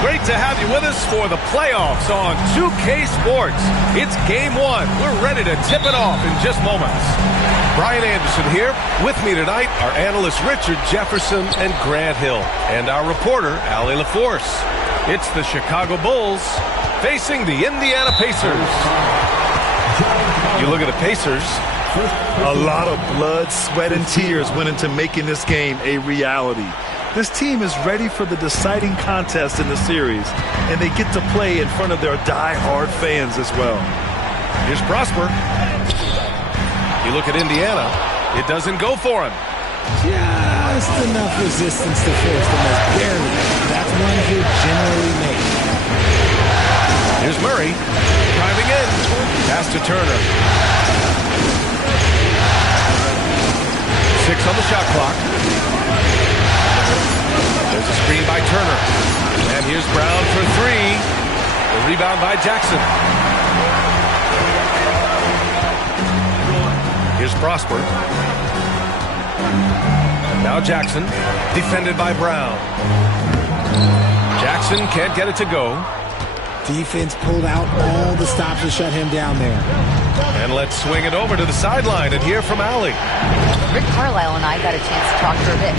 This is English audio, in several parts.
Great to have you with us for the playoffs on 2K Sports. It's game one. We're ready to tip it off in just moments. Brian Anderson here. With me tonight are analysts Richard Jefferson and Grant Hill, and our reporter, Allie LaForce. It's the Chicago Bulls facing the Indiana Pacers. You look at the Pacers. A lot of blood, sweat, and tears went into making this game a reality. This team is ready for the deciding contest in the series, and they get to play in front of their die-hard fans as well. Here's Prosper. You look at Indiana, it doesn't go for him. Just enough resistance to force the miss, barely. That's one he'll generally make. Here's Murray, driving in, pass to Turner. 6 on the shot clock. There's a screen by Turner. And here's Brown for 3. The rebound by Jackson. Here's Prosper. Now Jackson, defended by Brown. Jackson can't get it to go. Defense pulled out all the stops to shut him down there. And let's swing it over to the sideline and hear from Allie. Rick Carlisle and I got a chance to talk for a bit.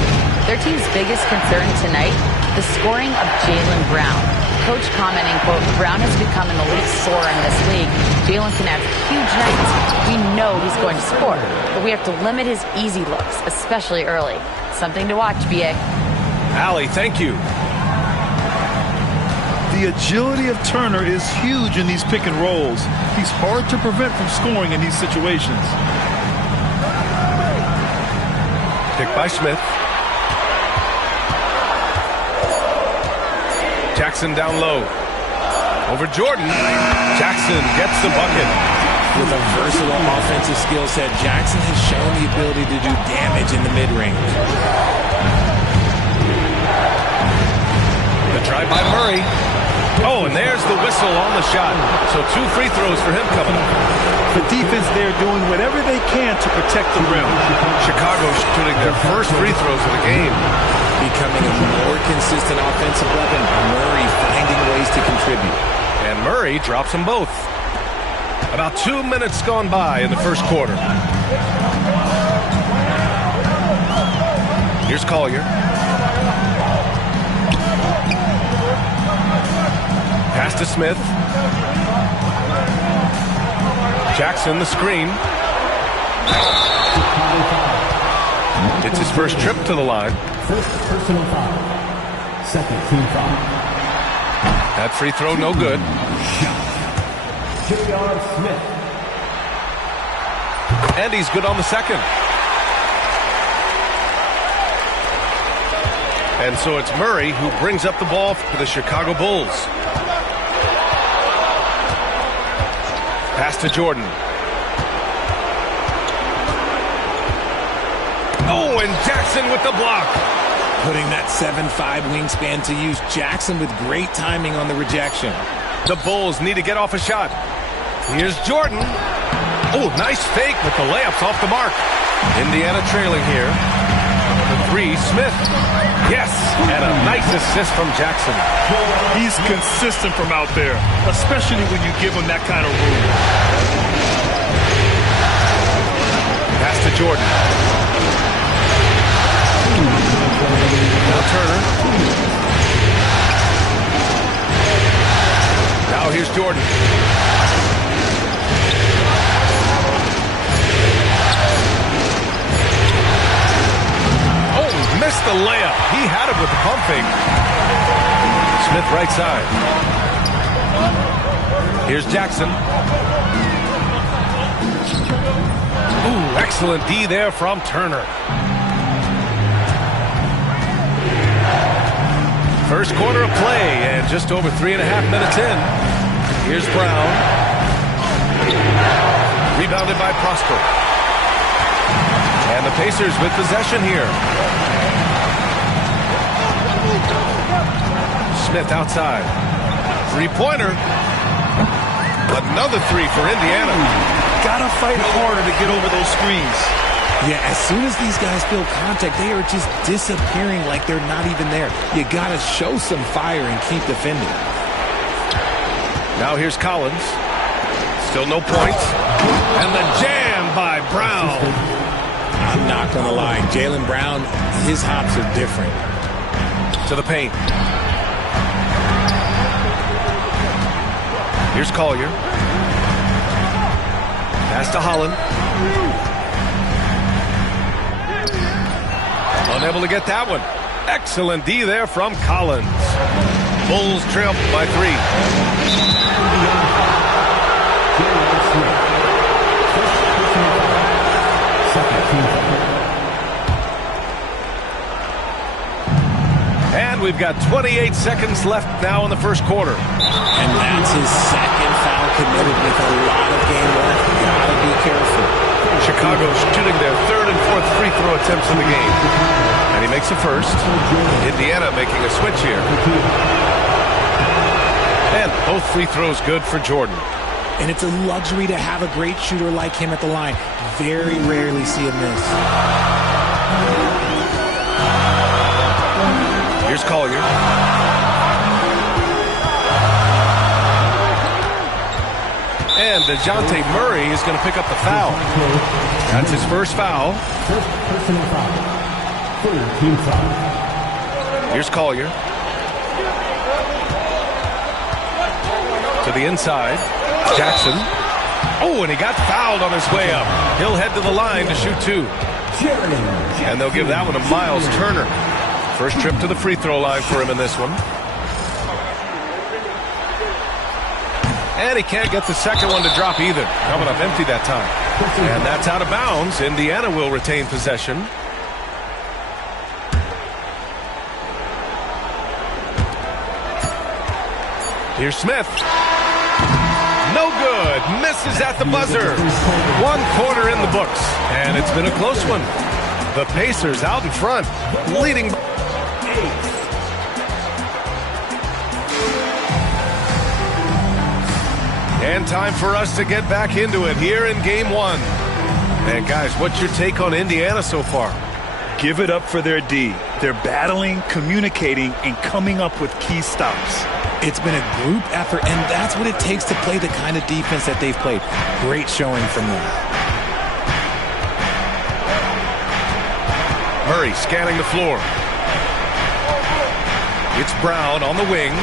Their team's biggest concern tonight, the scoring of Jaylen Brown. Coach commenting, quote, Brown has become an elite scorer in this league. Jaylen can have huge nights. We know he's going to score, but we have to limit his easy looks, especially early. Something to watch, B.A. Allie, thank you. The agility of Turner is huge in these pick and rolls. He's hard to prevent from scoring in these situations. Pick by Smith. Jackson down low. Over Jordan. Jackson gets the bucket. With a versatile offensive skill set, Jackson has shown the ability to do damage in the mid-range. The try by Murray. Oh, and there's the whistle on the shot. So 2 free throws for him coming up. The defense there doing whatever they can to protect the rim. Chicago shooting their first free throws of the game. Becoming a more consistent offensive weapon. Murray finding ways to contribute. And Murray drops them both. About 2 minutes gone by in the first quarter. Here's Collier. Pass to Smith. Jackson, the screen. It's his first trip to the line. First personal foul. Second team foul. That free throw no good. J.R. Smith. And he's good on the second. And so it's Murray who brings up the ball for the Chicago Bulls. Pass to Jordan. Oh, and Jackson with the block. Putting that 7'5" wingspan to use. Jackson with great timing on the rejection. The Bulls need to get off a shot. Here's Jordan. Oh, nice fake, but the layup's off the mark. Indiana trailing here. The three, Smith. Yes, and a nice assist from Jackson. He's consistent from out there, especially when you give him that kind of room. Pass to Jordan. Now Turner. Now here's Jordan. Oh, missed the layup. He had it with the pump fake. Smith right side. Here's Jackson. Ooh, excellent D there from Turner. First quarter of play, and just over 3.5 minutes in. Here's Brown. Rebounded by Prosper. And the Pacers with possession here. Smith outside. Three-pointer. Another three for Indiana. Gotta fight harder to get over those screens. Yeah, as soon as these guys feel contact, they are just disappearing like they're not even there. You gotta show some fire and keep defending. Now here's Collins. Still no points. And the jam by Brown. I'm not gonna lie, Jaylen Brown, his hops are different. To the paint. Here's Collier. Pass to Holland. Unable to get that one. Excellent D there from Collins. Bulls trail by 3. And we've got 28 seconds left now in the first quarter. And that's his second foul committed with a lot of game left. Gotta be careful. Chicago shooting their third and fourth free throw attempts in the game. And he makes the first. Indiana making a switch here. And both free throws good for Jordan. And it's a luxury to have a great shooter like him at the line. Very rarely see a miss. Here's Collier. And DeJounte Murray is going to pick up the foul. That's his first foul. First personal foul. Third team foul. Here's Collier. To the inside. Jackson. Oh, and he got fouled on his way up. He'll head to the line to shoot 2. And they'll give that one to Miles Turner. First trip to the free throw line for him in this one. And he can't get the second one to drop either. Coming up empty that time. And that's out of bounds. Indiana will retain possession. Here's Smith. No good. Misses at the buzzer. 1 quarter in the books. And it's been a close one. The Pacers out in front, leading. And time for us to get back into it here in game 1. And guys, what's your take on Indiana so far? Give it up for their D. They're battling, communicating, and coming up with key stops. It's been a group effort, and that's what it takes to play the kind of defense that they've played. Great showing from them. Murray scanning the floor. It's Brown on the wing.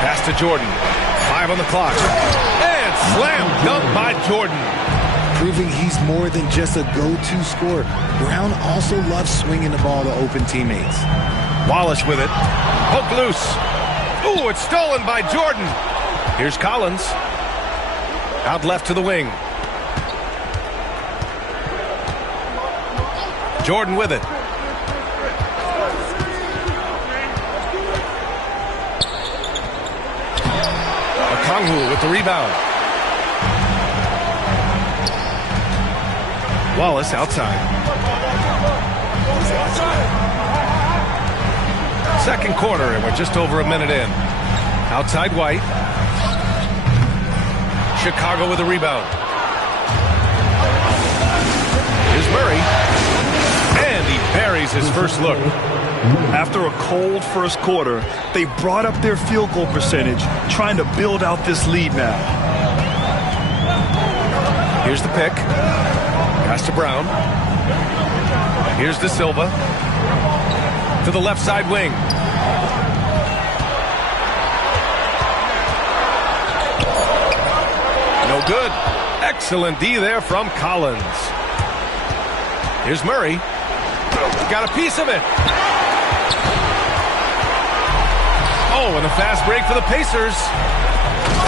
Pass to Jordan. 5 on the clock. And slam dunk by Jordan. Proving he's more than just a go-to scorer. Brown also loves swinging the ball to open teammates. Wallace with it. Poke loose. Ooh, it's stolen by Jordan. Here's Collins. Out left to the wing. Jordan with it. Okongwu with the rebound. Wallace outside. Second quarter, and we're just over a minute in. Outside White. Chicago with a rebound. Here's Murray. And he buries his first look. After a cold first quarter, they brought up their field goal percentage, trying to build out this lead now. Here's the pick. Pass to Brown. Here's De Silva. To the left side wing. No good. Excellent D there from Collins. Here's Murray. Got a piece of it. Oh, and a fast break for the Pacers.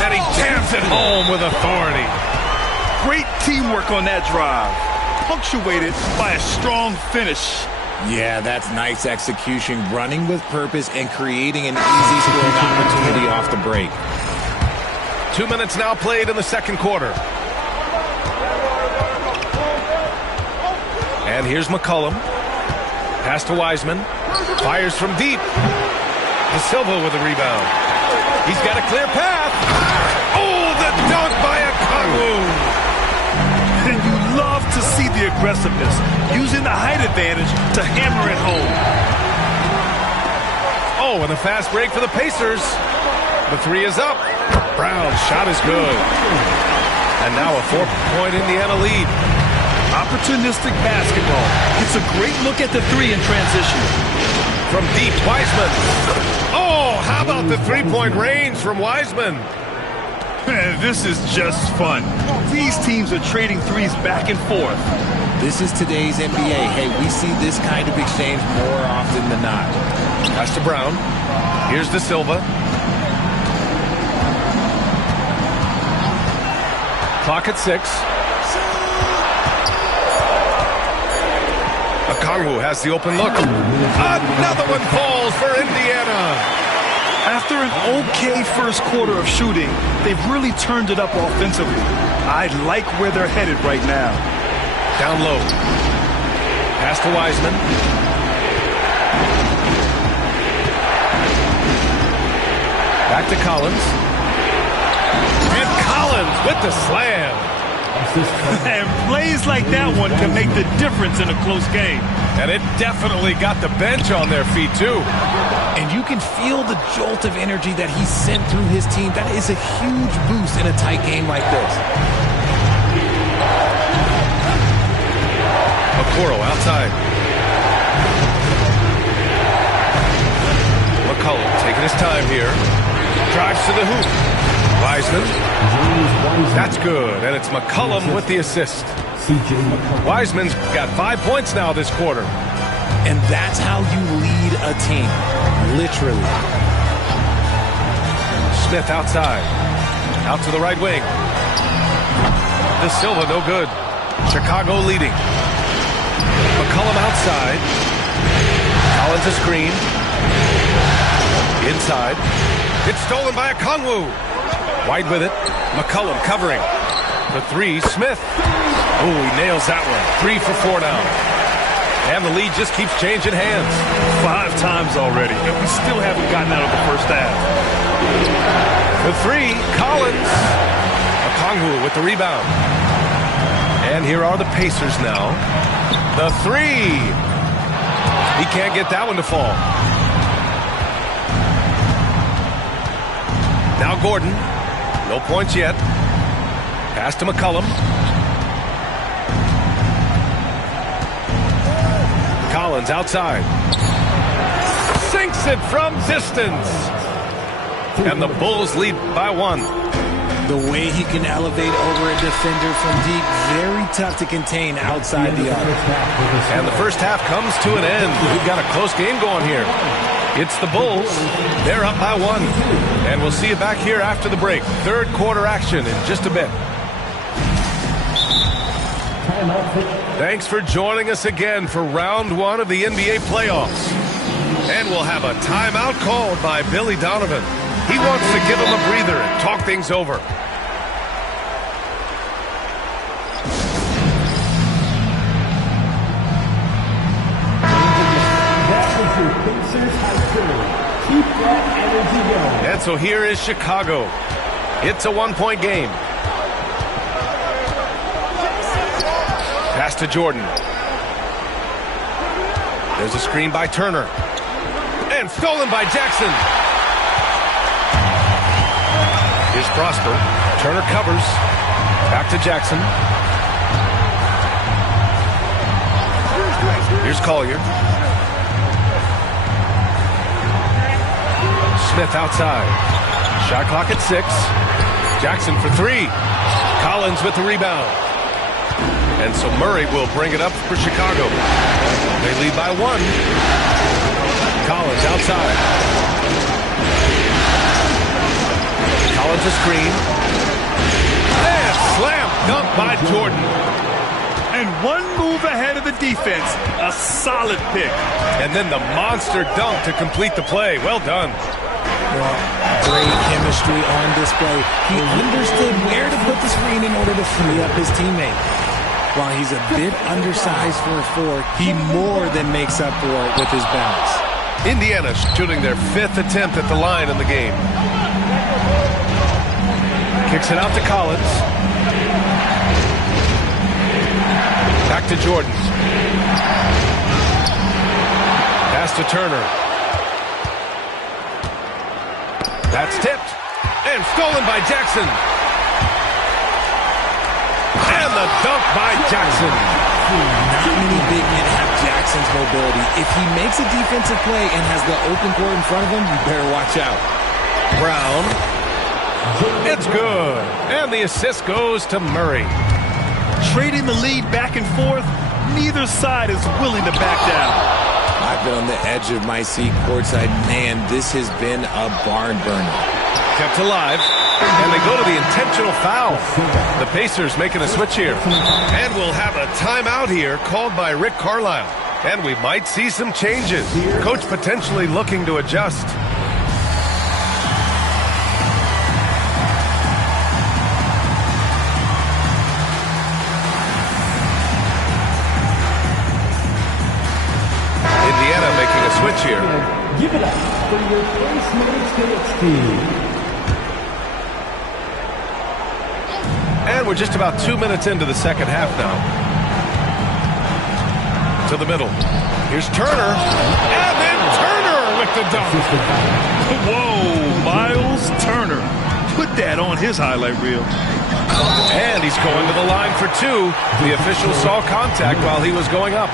And he jams it home with authority. Great teamwork on that drive, punctuated by a strong finish. Yeah, that's nice execution, running with purpose and creating an easy scoring opportunity off the break. 2 minutes now played in the second quarter. And here's McCollum. Pass to Wiseman. Fires from deep. De Silva with a rebound. He's got a clear path. Oh, the dunk by Okongwu. And you love to see the aggressiveness, using the height advantage to hammer it home. Oh, and a fast break for the Pacers. The three is up. Brown's shot is good. And now a 4-point Indiana lead. Opportunistic basketball. It's a great look at the three in transition. From deep, Wiseman. Oh, how about the three-point range from Wiseman? This is just fun. These teams are trading threes back and forth. This is today's NBA. Hey, we see this kind of exchange more often than not. Pass to Brown. Here's De Silva. Clock at 6. Okongwu has the open look. Another one falls for Indiana. After an okay first quarter of shooting, they've really turned it up offensively. I like where they're headed right now. Down low. Pass to Wiseman. Back to Collins. And Collins with the slam. And plays like that one can make the difference in a close game. And it definitely got the bench on their feet, too. And you can feel the jolt of energy that he sent through his team. That is a huge boost in a tight game like this. Okoro outside. McCollum taking his time here. Drives to the hoop. Wiseman. That's good. And it's McCollum with the assist. Wiseman's got 5 points now this quarter. And that's how you lead a team. Literally. Smith outside. Out to the right wing. De Silva no good. Chicago leading. McCollum outside. Collins a screen. Inside. It's stolen by Okongwu. White with it. McCollum covering. The three, Smith. Oh, he nails that one. 3 for 4 now. And the lead just keeps changing hands. 5 times already, and we still haven't gotten out of the first half. The three, Collins. Okongwu with the rebound. And here are the Pacers now. The three. He can't get that one to fall. Now Gordon. No points yet. Pass to McCollum. Collins outside. Sinks it from distance. And the Bulls lead by 1. The way he can elevate over a defender from deep, very tough to contain outside the arc. And the first half comes to an end. We've got a close game going here. It's the Bulls. They're up by 1. And we'll see you back here after the break. Third quarter action in just a bit. Thanks for joining us again for round 1 of the NBA playoffs. And we'll have a timeout called by Billy Donovan. He wants to give him a breather and talk things over. Pacers High School. Keep that energy going. And so here is Chicago. It's a one-point game. Pass to Jordan. There's a screen by Turner. And stolen by Jackson. Here's Prosper. Turner covers. Back to Jackson. Here's Collier. Smith outside. Shot clock at 6. Jackson for 3. Collins with the rebound. And so Murray will bring it up for Chicago. They lead by 1. Collins outside. Collins a screen. And slam dunk by Jordan. And one move ahead of the defense. A solid pick. And then the monster dunk to complete the play. Well done. Well, great chemistry on display. He understood where to put the screen in order to free up his teammate. While he's a bit undersized for a 4, he more than makes up for it with his bounce. Indiana shooting their 5th attempt at the line in the game. Kicks it out to Collins. Back to Jordan. Pass to Turner. That's tipped. And stolen by Jackson. And the dunk by Jackson. Not many big men have Jackson's mobility. If he makes a defensive play and has the open court in front of him, you better watch out. Brown. It's good. And the assist goes to Murray. Trading the lead back and forth, neither side is willing to back down. I've been on the edge of my seat courtside. Man, this has been a barn burner. Kept alive. And they go to the intentional foul. The Pacers making a switch here. And we'll have a timeout here called by Rick Carlisle. And we might see some changes. Coach potentially looking to adjust. Indiana making a switch here. Give it up for your first minutes team. And we're just about 2 minutes into the second half now. To the middle. Here's Turner. And then Turner with the dunk. Whoa, Miles Turner. Put that on his highlight reel. And he's going to the line for 2. The official saw contact while he was going up.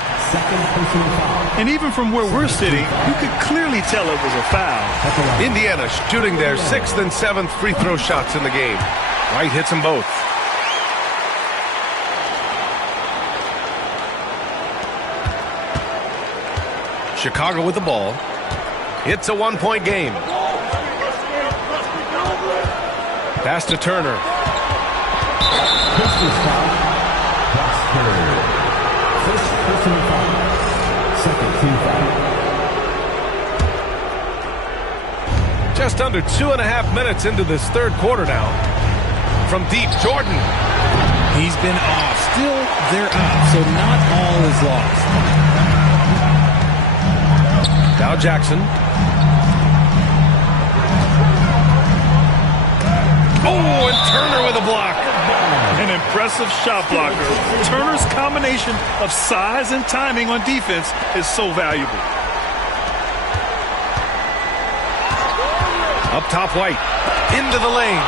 And even from where we're sitting, you could clearly tell it was a foul. Indiana shooting their 6th and 7th free throw shots in the game. White hits them both. Chicago with the ball. It's a one-point game. Pass to Turner. First personal foul. Second team foul. Just under 2.5 minutes into this third quarter now. From deep, Jordan. He's been off. Still, they're up, so not all is lost. Now Jackson. Oh, and Turner with a block. An impressive shot blocker. Turner's combination of size and timing on defense is so valuable. Up top, White. Into the lane.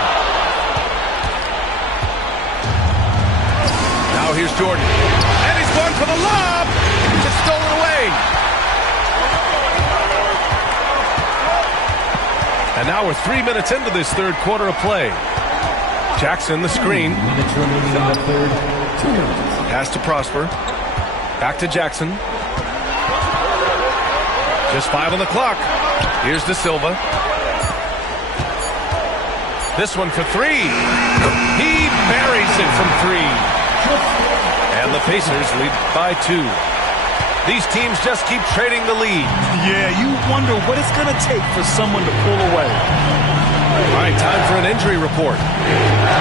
Now here's Jordan. And he's going for the lob. It's stolen away. And now we're 3 minutes into this third quarter of play. Jackson, the screen. Minutes remaining in the third. 2 minutes. Pass to Prosper. Back to Jackson. Just 5 on the clock. Here's De Silva. This one for 3. He buries it from 3. And the Pacers lead by 2. These teams just keep trading the lead. Yeah, you wonder what it's going to take for someone to pull away. All right, time for a an injury report.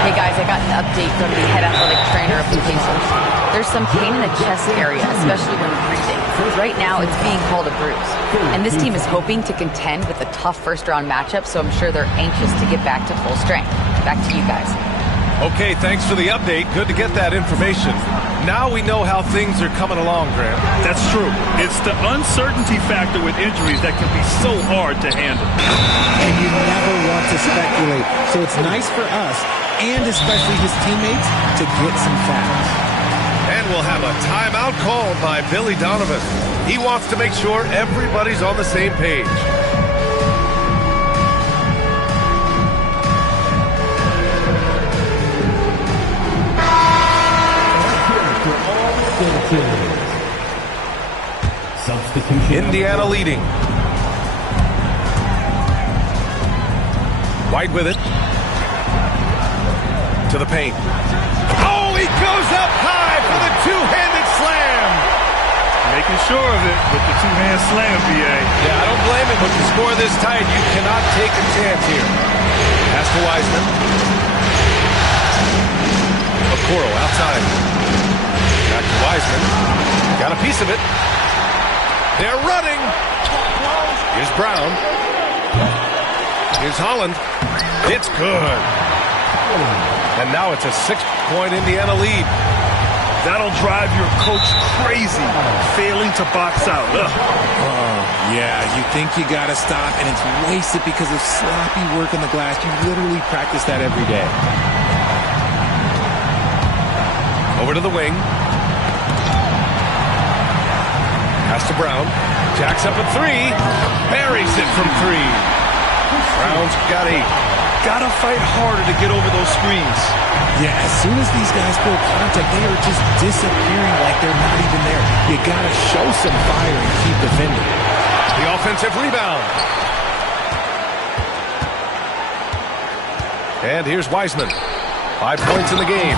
Hey guys, I got an update from the head athletic trainer of the Pacers. There's some pain in the chest area, especially when breathing. Right now, it's being called a bruise. And this team is hoping to contend with a tough first-round matchup, so I'm sure they're anxious to get back to full strength. Back to you guys. Okay, thanks for the update. Good to get that information. Now we know how things are coming along, Grant. That's true. It's the uncertainty factor with injuries that can be so hard to handle. And you never want to speculate. So it's nice for us, and especially his teammates, to get some facts. And we'll have a timeout called by Billy Donovan. He wants to make sure everybody's on the same page. Indiana leading. White with it. To the paint. Oh, he goes up high for the two-handed slam. Making sure of it with the two-hand slam, BA. Yeah, I don't blame him. When you score this tight, you cannot take a chance here. Pass to Wiseman. Okoro outside. Back to Wiseman. Got a piece of it. They're running. Here's Brown. Here's Holland. It's good. And now it's a 6-point Indiana lead. That'll drive your coach crazy, failing to box out. Yeah, you think you got to stop, and it's wasted because of sloppy work on the glass. You literally practice that every day. Over to the wing. Pass to Brown. Jacks up a three. Buries it from three. Brown's got 8. Gotta fight harder to get over those screens. Yeah, as soon as these guys pull contact, they are just disappearing like they're not even there. You gotta show some fire and keep defending. The offensive rebound. And here's Wiseman. 5 points in the game.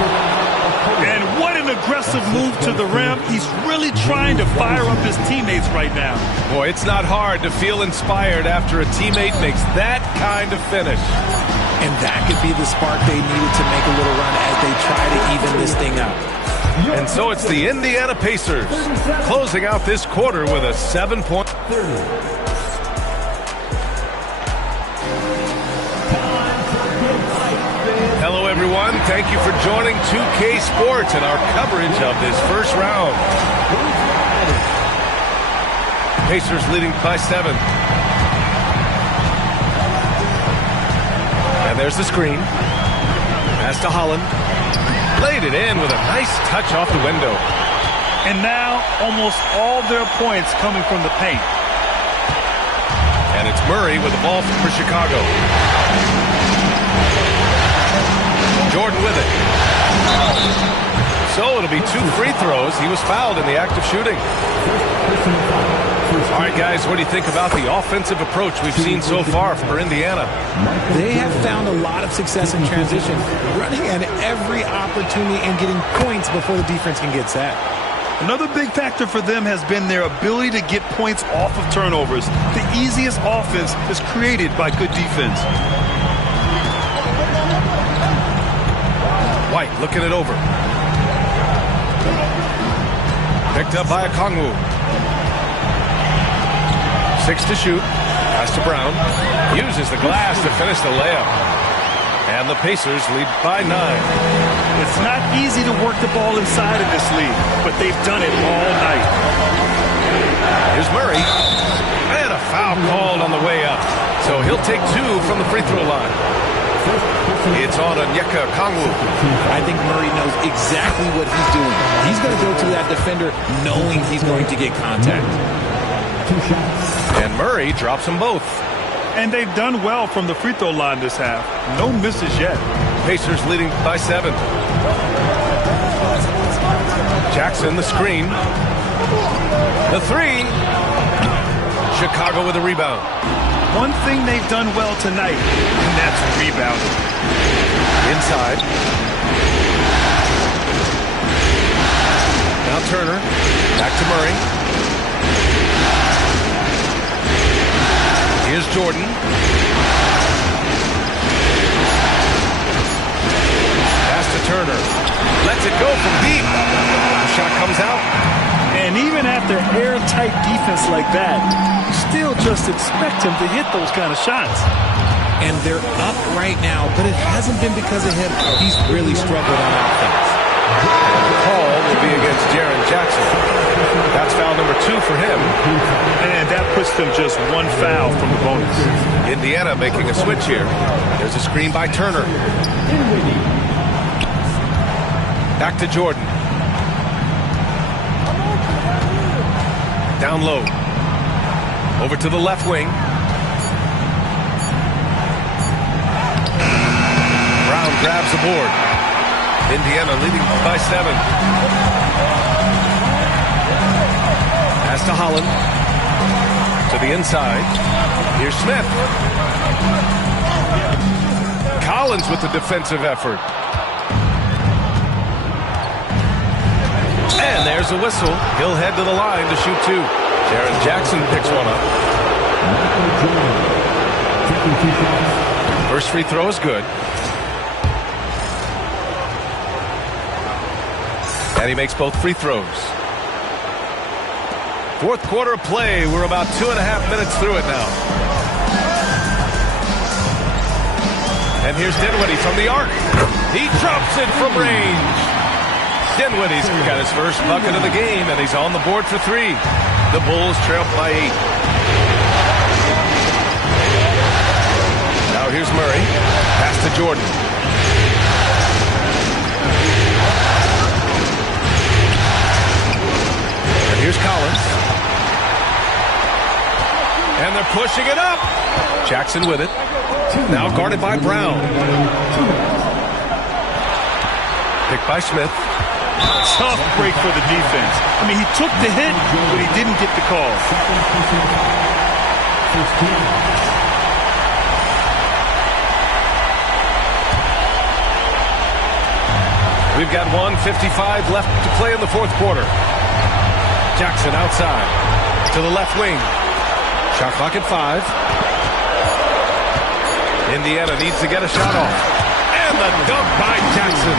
And what an aggressive move to the rim. He's really trying to fire up his teammates right now. Boy, it's not hard to feel inspired after a teammate makes that kind of finish. And that could be the spark they needed to make a little run as they try to even this thing up. And so it's the Indiana Pacers closing out this quarter with a 7-point. Hello, everyone. Thank you for joining 2K Sports and our coverage of this first round. Pacers leading by 7. And there's the screen. Pass to Holland. Laid it in with a nice touch off the window. And now almost all their points coming from the paint. And it's Murray with the ball for Chicago. Jordan with it. So it'll be 2 free throws. He was fouled in the act of shooting. All right, guys, what do you think about the offensive approach we've seen so far for Indiana? They have found a lot of success in transition, running at every opportunity and getting points before the defense can get set. Another big factor for them has been their ability to get points off of turnovers. The easiest offense is created by good defense. White looking it over. Picked up by Okongwu. 6 to shoot. Pass to Brown. Uses the glass to finish the layup. And the Pacers lead by 9. It's not easy to work the ball inside of this league, but they've done it all night. Here's Murray. And a foul called on the way up. So he'll take 2 from the free throw line. It's on Onyeka Okongwu. I think Murray knows exactly what he's doing. He's going to go to that defender knowing he's going to get contact. And Murray drops them both. And they've done well from the free throw line this half. No misses yet. Pacers leading by 7. Jackson the screen. The 3. Chicago with a rebound. One thing they've done well tonight, and that's rebounding. Inside. Now Turner. Back to Murray. Here's Jordan. after airtight defense like that, you still just expect him to hit those kind of shots. And they're up right now, but it hasn't been because of him. He's really struggled on offense. And the call will be against Jaren Jackson. That's foul number 2 for him. And that puts them just one foul from the bonus. Indiana making a switch here. There's a screen by Turner. Back to Jordan. Down low. Over to the left wing. Brown grabs the board. Indiana leading by 7. Pass to Holland. To the inside. Here's Smith. Collins with the defensive effort. And there's a whistle. He'll head to the line to shoot 2. Jaren Jackson picks one up. First free throw is good. And he makes both free throws. Fourth quarter of play. We're about 2.5 minutes through it now. And here's Dinwiddie from the arc. He drops it from range. Dinwiddie's got his first bucket of the game, and he's on the board for 3. The Bulls trail by 8. Now here's Murray. Pass to Jordan. And here's Collins. And they're pushing it up. Jackson with it. Now guarded by Brown. Picked by Smith. Tough break for the defense. I mean, he took the hit, but he didn't get the call. We've got 1:55 left to play in the fourth quarter. Jackson outside to the left wing. Shot clock at 5. Indiana needs to get a shot off. And the dunk by Jackson.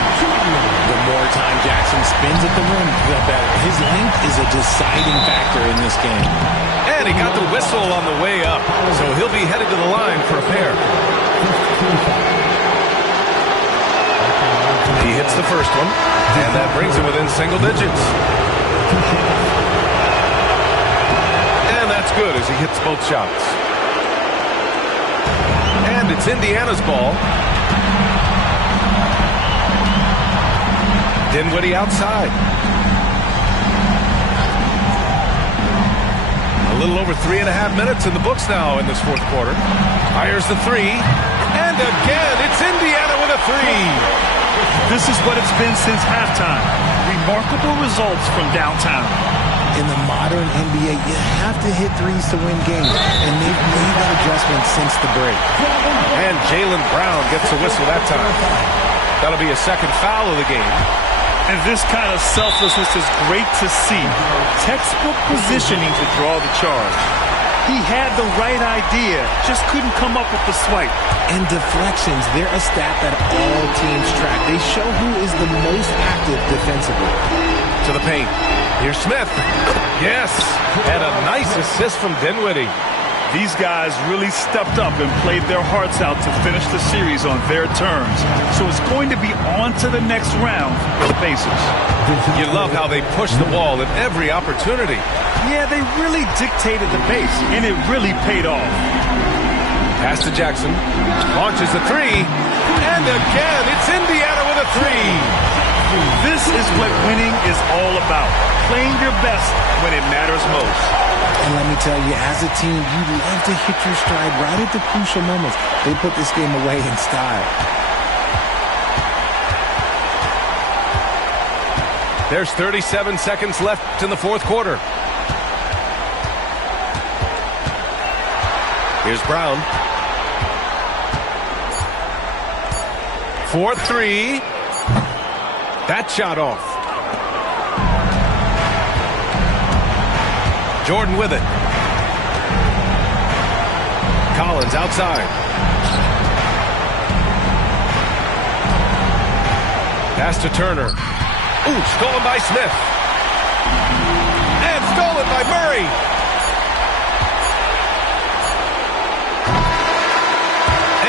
The more time Jackson spins at the rim, the better. His length is a deciding factor in this game. And he got the whistle on the way up. So he'll be headed to the line for a pair. He hits the first one. And that brings him within single digits. And that's good as he hits both shots. And it's Indiana's ball. Dinwiddie outside. A little over 3.5 minutes in the books now in this fourth quarter. Fires the 3. And again, it's Indiana with a 3. This is what it's been since halftime. Remarkable results from downtown. In the modern NBA, you have to hit threes to win games, and they've made that adjustment since the break. And Jaylen Brown gets a whistle that time. That'll be a second foul of the game. And this kind of selflessness is great to see. Textbook positioning to draw the charge. He had the right idea, just couldn't come up with the swipe. And deflections, they're a stat that all teams track. They show who is the most active defensively. To the paint. Here's Smith. Yes. And a nice assist from Dinwiddie. These guys really stepped up and played their hearts out to finish the series on their terms. So it's going to be on to the next round for the Pacers. You love how they push the ball at every opportunity. Yeah, they really dictated the pace, and it really paid off. Pass to Jackson. Launches a 3. And again, it's Indiana with a 3. This is what winning is all about. Playing your best when it matters most. And let me tell you, as a team, you love to hit your stride right at the crucial moments. They put this game away in style. There's 37 seconds left in the fourth quarter. Here's Brown. 4-3. That shot off. Jordan with it. Collins outside. Pass to Turner. Ooh, stolen by Smith. And stolen by Murray.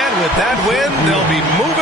And with that win, they'll be moving on.